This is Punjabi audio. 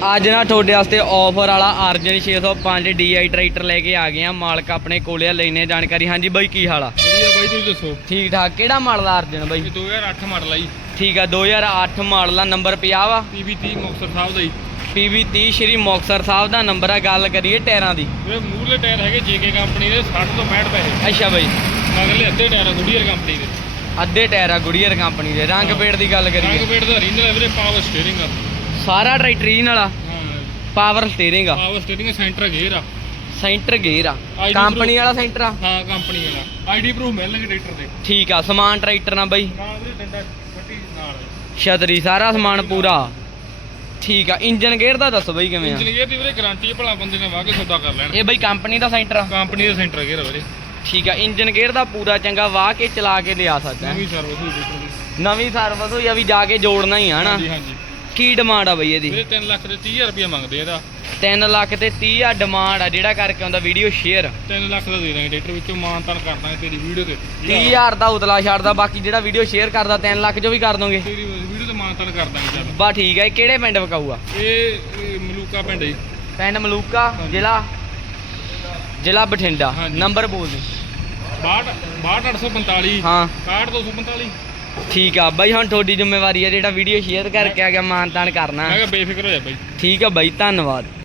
ਅੱਜ ਨਾ ਤੁਹਾਡੇ ਵਾਸਤੇ ਆਫਰ ਵਾਲਾ ਅਰਜਨ 605 DI ਟਰੈਕਟਰ ਲੈ ਕੇ ਆ ਗਏ ਆ। ਮਾਲਕ ਆਪਣੇ ਕੋਲੇ ਆ ਲੈਨੇ ਜਾਣਕਾਰੀ। ਹਾਂਜੀ ਬਾਈ ਕੀ ਹਾਲ ਆ? ਵਧੀਆ ਬਾਈ ਤੁਸੀਂ ਦੱਸੋ? ਠੀਕ ਠਾਕ ਕਿਹੜਾ ਮਾਡਲ ਆ ਅਰਜਨ ਬਾਈ? ਇਹ 2008 ਮਾਡਲ ਆ ਜੀ। ਠੀਕ ਆ 2008 ਮਾਡਲ ਆ ਨੰਬਰ 50 ਵਾ? PB30 ਮੁਕਤਸਰ ਸਾਹਿਬ ਦਾ ਜੀ। PV30 ਸ਼੍ਰੀ ਮੁਕਤਸਰ ਸਾਹਿਬ ਦਾ ਨੰਬਰ ਆ ਗੱਲ ਕਰੀਏ ਟਾਇਰਾਂ ਦੀ। ਇਹ ਮੂਹਰਲੇ ਟਾਇਰ ਹੈਗੇ JK ਕੰਪਨੀ ਦੇ 60 ਤੋਂ 65 ਪੈਸੇ। ਅੱਛਾ ਬਾਈ। ਮਗਰਲੇ ਅੱਧੇ ਟਾਇਰ ਆ ਗੁੱਡੀਅਰ ਕੰਪਨੀ ਦੇ। ਅੱਧੇ ਟਾਇਰ ਆ ਗੁੜੀਅਰ ਕੰਪਨੀ ਦੇ। ਰੰਗ ਪੇੜ ਦੀ ਗੱਲ ਕਰੀਏ। ਰੰਗ ਪੇਟ ਦਾ ਰੀਨਲ ਹੈ ਵੀਰੇ ਪਾਵਰ ਸਟੀਅਰਿੰਗ ਆ। ਸਾਰਾ ਟਰੈਕਟਰ ਹੀ ਨਾਲ ਹਾਂ। ਪਾਵਰ ਸਟੀਅਰਿੰਗ ਆ। ਪਾਵਰ ਸਟੀਅਰਿੰਗ ਸੈਂਟਰ ਗੇਅਰ ਆ। ਸੈਂਟਰ ਗੇਅਰ ਆ। ID ਕੰਪਨੀ ਵਾਲਾ ਸੈਂਟਰ ਆ? ਹਾਂ ਕੰਪਨੀ ਵਾਲਾ। ਆਈਡੀ ਪ੍ਰੂਫ ਮਿਲਣਗੇ ਟਰੈਕਟਰ ਦੇ। ਠੀਕ ਆ ਸਮਾਨ ਟਰੈਕਟਰ ਨਾਲ ਬਾਈ। ਨਾਲ ਵੀਰੇ ਡੰਡਾ ਫੱਟੀ ਨਾਲ। ਛਤਰੀ ਸਾਰਾ ਸਮਾਨ ਪੂਰਾ। ਠੀਕ ਆ ਇੰਜਨ ਗੇਅਰ ਦਾ ਦੱਸੋ ਬਾਈ ਕਿਵੇਂ ਆ? ਇੰਜਨ ਗੇਅਰ ਦੀ ਵੀਰੇ ਗਾਰੰਟੀ ਭਲਾ ਬੰਦੇ ਨੇ ਵਾਹ ਕੇ ਸੌਦਾ ਕਰ ਲੈਣ। ਇਹ ਬਾਈ ਕੰਪਨੀ ਦਾ ਸੈਂਟਰ ਆ। ਕੰਪਨੀ ਦਾ ਸੈਂਟਰ ਗੇਅਰ ਆ ਵੀਰੇ। ਠੀਕ ਆ ਇੰਜਨ ਗੇਅਰ ਦਾ ਪੂਰਾ ਚੰਗਾ ਵਾਹ ਕੇ ਚਲਾ ਕੇ ਲਿਆ ਸਕਦਾ। ਹੈ। ਨਵੀਂ ਸਰਵਿਸ ਹੋਈ ਨਵੀਂ ਸਰਵਿਸ ਹੋਈ ਆ ਵੀ ਜਾ ਕੇ ਜੋੜਨਾ ਹੀ ਆ ਨਾ ਹਾਂਜੀ ਹਾਂਜੀ। ਕੀ ਡਿਮਾਂਡ ਆ ਬਈ ਇਹਦੀ? ਵੀਰੇ 3 ਲੱਖ ਦੇ 30000 ਰੁਪਏ ਮੰਗਦੇ ਇਹਦਾ। 3 ਲੱਖ ਤੇ 30 ਆ ਡਿਮਾਂਡ ਆ ਜਿਹੜਾ ਕਰਕੇ ਆਉਂਦਾ ਵੀਡੀਓ ਸ਼ੇਅਰ 3 ਲੱਖ ਦਾ ਦੇ ਦਾਂਗੇ ਟਰੈਕਟਰ ਵਿੱਚੋਂ ਮਾਨਤਾਨ ਕਰ ਦਾਂਗੇ ਤੇਰੀ ਵੀਡੀਓ ਤੇ। 30000 ਦਾ ਉਤਲਾ ਛੱਡਦਾ ਬਾਕੀ ਜਿਹੜਾ ਵੀਡੀਓ ਸ਼ੇਅਰ ਕਰਦਾ 3 ਲੱਖ ਜੋ ਵੀ ਕਰ ਦੋਗੇ। ਤੇਰੀ ਵੀਡੀਓ ਤੇ ਮਾਨਤਾਨ ਕਰ ਦਾਂਗੇ ਚੱਲ। ਬਾ ਠੀਕ ਆ ਇਹ ਕਿਹੜੇ ਪਿੰਡ ਵਿਕਾਊ ਆ ਇਹ ਇਹ ਮਲੂਕਾ ਪਿੰਡ ਜੀ ਪਿੰਡ ਮਲੂਕਾ ਜ਼ਿਲ੍ਹਾ? ਜ਼ਿਲ੍ਹਾ ਬਠਿੰਡਾ। ਹਾਂਜੀ। ਨੰਬਰ ਬੋਲ ਦੇ। 62 62845 ਹਾਂ। 61245 ਠੀਕ ਆ ਬਾਈ ਹੁਣ ਤੁਹਾਡੀ ਜ਼ਿੰਮੇਵਾਰੀ ਆ ਜਿਹੜਾ ਵੀਡੀਓ ਸ਼ੇਅਰ ਕਰਕੇ ਆ ਗਿਆ ਮਾਨਤਾਨ ਕਰਨਾ। ਮੈਂ ਕਿਹਾ ਬੇਫਿਕਰ ਹੋ ਜਾ ਬਾਈ। ਠੀਕ ਆ ਬਾਈ ਧੰਨਵਾਦ।